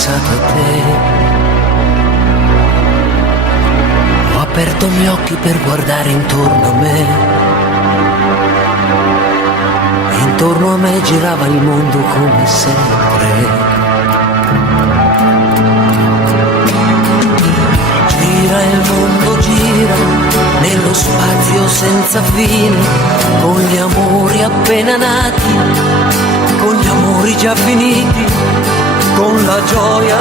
pensato a te. Ho aperto gli occhi per guardare intorno a me. Intorno a me girava il mondo come sempre. Gira il mondo, gira nello spazio senza fine, con gli amori appena nati, con gli amori già finiti, con la gioia